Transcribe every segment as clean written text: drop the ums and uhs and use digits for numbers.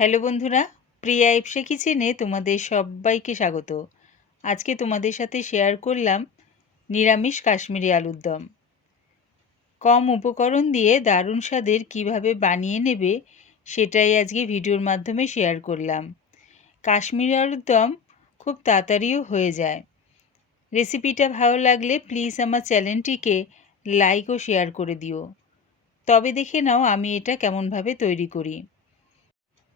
Hello বন্ধুরা, প্রিয়া ইপসে কিচেনে তোমাদের সবাইকে স্বাগত। আজকে তোমাদের সাথে শেয়ার করলাম নিরামিষ কাশ্মীরি আলুর দম। কম উপকরণ দিয়ে দারুণ স্বাদের কিভাবে বানিয়ে নেবে সেটাই আজকে ভিডিওর মাধ্যমে শেয়ার করলাম। কাশ্মীরি আলুর দম খুব তাড়াতাড়িও হয়ে যায়। রেসিপিটা ভালো লাগলে প্লিজ আমার চ্যানেলটিকে লাইক ও শেয়ার করে দিও। তবে দেখে নাও আমি এটা কেমনভাবে তৈরি করি।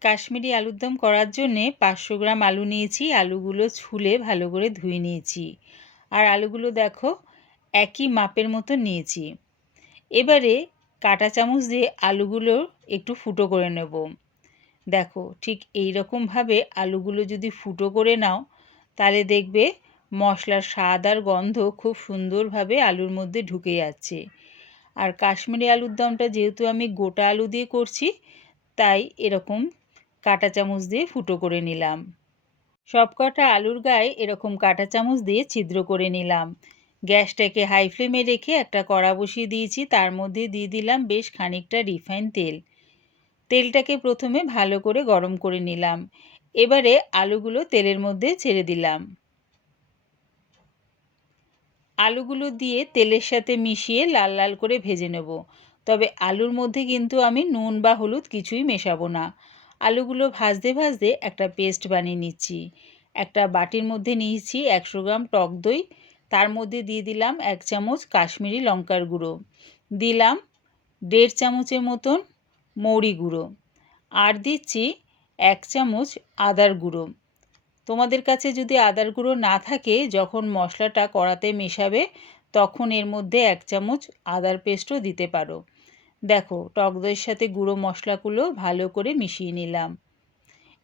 কাশ্মীরি আলুর দম করার জন্যে 500 গ্রাম আলু নিয়েছি। আলুগুলো ছুলে ভালো করে ধুয়ে নিয়েছি। আর আলুগুলো দেখো একই মাপের মতো নিয়েছি। এবারে কাঁটা চামচ দিয়ে আলুগুলো একটু ফুটো করে নেব। দেখো ঠিক এই রকমভাবে আলুগুলো যদি ফুটো করে নাও তাহলে দেখবে মশলার স্বাদ আর গন্ধ খুব সুন্দরভাবে আলুর মধ্যে ঢুকে যাচ্ছে। আর কাশ্মীরি আলুর দমটা যেহেতু আমি গোটা আলু দিয়ে করছি তাই এরকম কাঁটা চামচ দিয়ে ফুটো করে নিলাম। সবকটা আলুর গায়ে এরকম কাঁটা চামচ দিয়ে ছিদ্র করে নিলাম। গ্যাসটাকে হাই ফ্লেমে রেখে একটা কড়া বসিয়ে দিয়েছি। তার মধ্যে দিয়ে দিলাম বেশ খানিকটা রিফাইন তেল। তেলটাকে প্রথমে ভালো করে গরম করে নিলাম। এবারে আলুগুলো তেলের মধ্যে ছেড়ে দিলাম। আলুগুলো দিয়ে তেলের সাথে মিশিয়ে লাল লাল করে ভেজে নেব। তবে আলুর মধ্যে কিন্তু আমি নুন বা হলুদ কিছুই মেশাবো না। আলুগুলো ভাজতে ভাজতে একটা পেস্ট বানিয়ে নিচ্ছি। একটা বাটির মধ্যে নিয়েছি 100 গ্রাম টক দই। তার মধ্যে দিয়ে দিলাম 1 চামচ কাশ্মীরি লঙ্কার গুঁড়ো, দিলাম 1.5 চামচের মতন মৌরি গুঁড়ো, আর দিচ্ছি 1 চামচ আদার গুঁড়ো। তোমাদের কাছে যদি আদার গুঁড়ো না থাকে, যখন মশলাটা কড়াতে মেশাবে তখন এর মধ্যে 1 চামচ আদার পেস্টও দিতে পারো। দেখো টক দইয়ের সাথে গুঁড়ো মশলাগুলো ভালো করে মিশিয়ে নিলাম।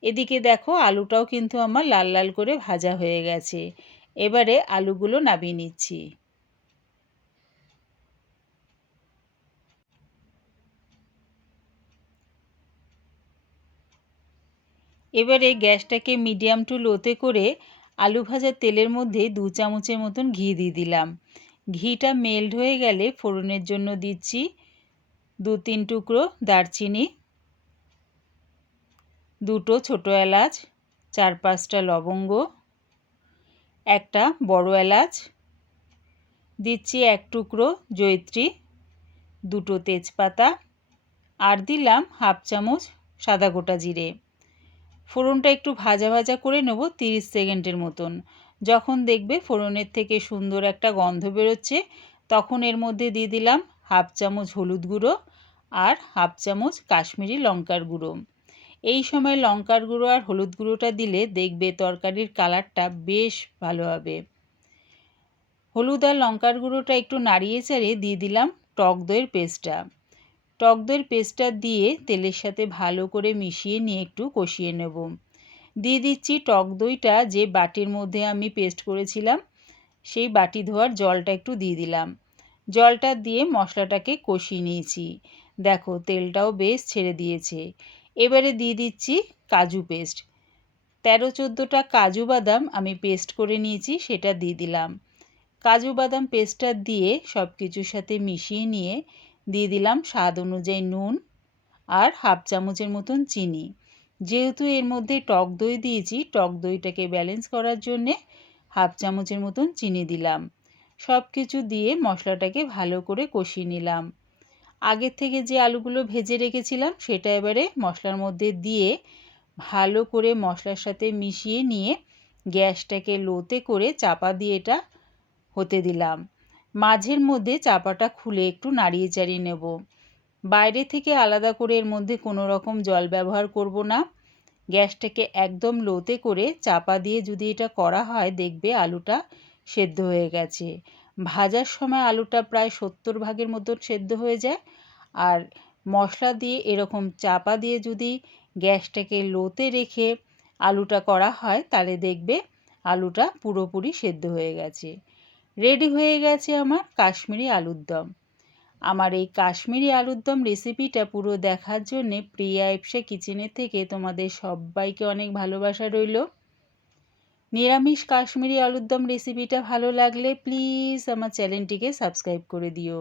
এদিকে দেখো আলুটাও কিন্তু আমার লাল লাল করে ভাজা হয়ে গেছে। এবারে আলুগুলো নামিয়ে নিচ্ছি। এবারে গ্যাসটাকে মিডিয়াম টু লোতে করে আলু ভাজার তেলের মধ্যে 2 চামচের মতন ঘি দিয়ে দিলাম। ঘিটা মেল্ট হয়ে গেলে ফোড়নের জন্য দিচ্ছি 2-3 টুকরো দারচিনি, 2টো ছোটো এলাচ, 4-5টা লবঙ্গ, একটা বড় এলাচ, দিচ্ছি 1 টুকরো জয়িত্রী, 2টো তেজপাতা, আর দিলাম 1/2 চামচ সাদা গোটা জিরে। ফোড়নটা একটু ভাজা ভাজা করে নেব 30 সেকেন্ডের মতন। যখন দেখবে ফোড়নের থেকে সুন্দর একটা গন্ধ বেরোচ্ছে তখন এর মধ্যে দিয়ে দিলাম 1/2 চামচ হলুদ গুঁড়ো আর 1/2 চামচ কাশ্মীরি লঙ্কার গুঁড়ো। এই সময় লঙ্কার গুঁড়ো আর হলুদ গুঁড়োটা দিলে দেখবে তরকারির কালারটা বেশ ভালো হবে। হলুদ আর লঙ্কার গুঁড়োটা একটু নাড়িয়ে চাড়িয়ে দিয়ে দিলাম টক দইয়ের পেস্টটা। টক দইয়ের পেস্টটা দিয়ে তেলের সাথে ভালো করে মিশিয়ে নিয়ে একটু কষিয়ে নেব। দিয়ে দিচ্ছি টক দইটা যে বাটির মধ্যে আমি পেস্ট করেছিলাম সেই বাটি ধোয়ার জলটা একটু দিয়ে দিলাম। জলটা দিয়ে মশলাটাকে কষিয়ে নিয়েছি। দেখো তেলটাও বেশ ছেড়ে দিয়েছে। এবারে দিয়ে দিচ্ছি কাজু পেস্ট। 13-14টা কাজু বাদাম আমি পেস্ট করে নিয়েছি, সেটা দিয়ে দিলাম। কাজু বাদাম পেস্টটা দিয়ে সব কিছুর সাথে মিশিয়ে নিয়ে দিয়ে দিলাম স্বাদ অনুযায়ী নুন আর 1/2 চামচের মতন চিনি। যেহেতু এর মধ্যে টক দই দিয়েছি, টক দইটাকে ব্যালেন্স করার জন্যে 1/2 চামচের মতন চিনি দিলাম। সব কিছু দিয়ে মশলাটাকে ভালো করে কষিয়ে নিলাম। আগের থেকে যে আলুগুলো ভেজে রেখেছিলাম সেটা এবারে মশলার মধ্যে দিয়ে ভালো করে মশলার সাথে মিশিয়ে নিয়ে গ্যাসটাকে লোতে করে চাপা দিয়ে এটা হতে দিলাম। মাঝের মধ্যে চাপাটা খুলে একটু নাড়িয়ে চাড়িয়ে নেব। বাইরে থেকে আলাদা করে এর মধ্যে কোনো রকম জল ব্যবহার করব না। গ্যাসটাকে একদম লোতে করে চাপা দিয়ে যদি এটা করা হয় দেখবে আলুটা সেদ্ধ হয়ে গেছে। ভাজার সময় আলুটা প্রায় 70 ভাগের মতন সেদ্ধ হয়ে যায়। আর মশলা দিয়ে এরকম চাপা দিয়ে যদি গ্যাসটাকে লোতে রেখে আলুটা করা হয় তাহলে দেখবে আলুটা পুরোপুরি সেদ্ধ হয়ে গেছে। রেডি হয়ে গেছে আমার কাশ্মীরি আলুর দম। আমার এই কাশ্মীরি আলুর দম রেসিপিটা পুরো দেখার জন্যে প্রিয়া ইপসে কিচেনের থেকে তোমাদের সবাইকে অনেক ভালোবাসা রইল। নিরামিষ কাশ্মীরি আলুর দম রেসিপিটা ভালো লাগলে প্লিজ আমার চ্যানেলটিকে সাবস্ক্রাইব করে দিও।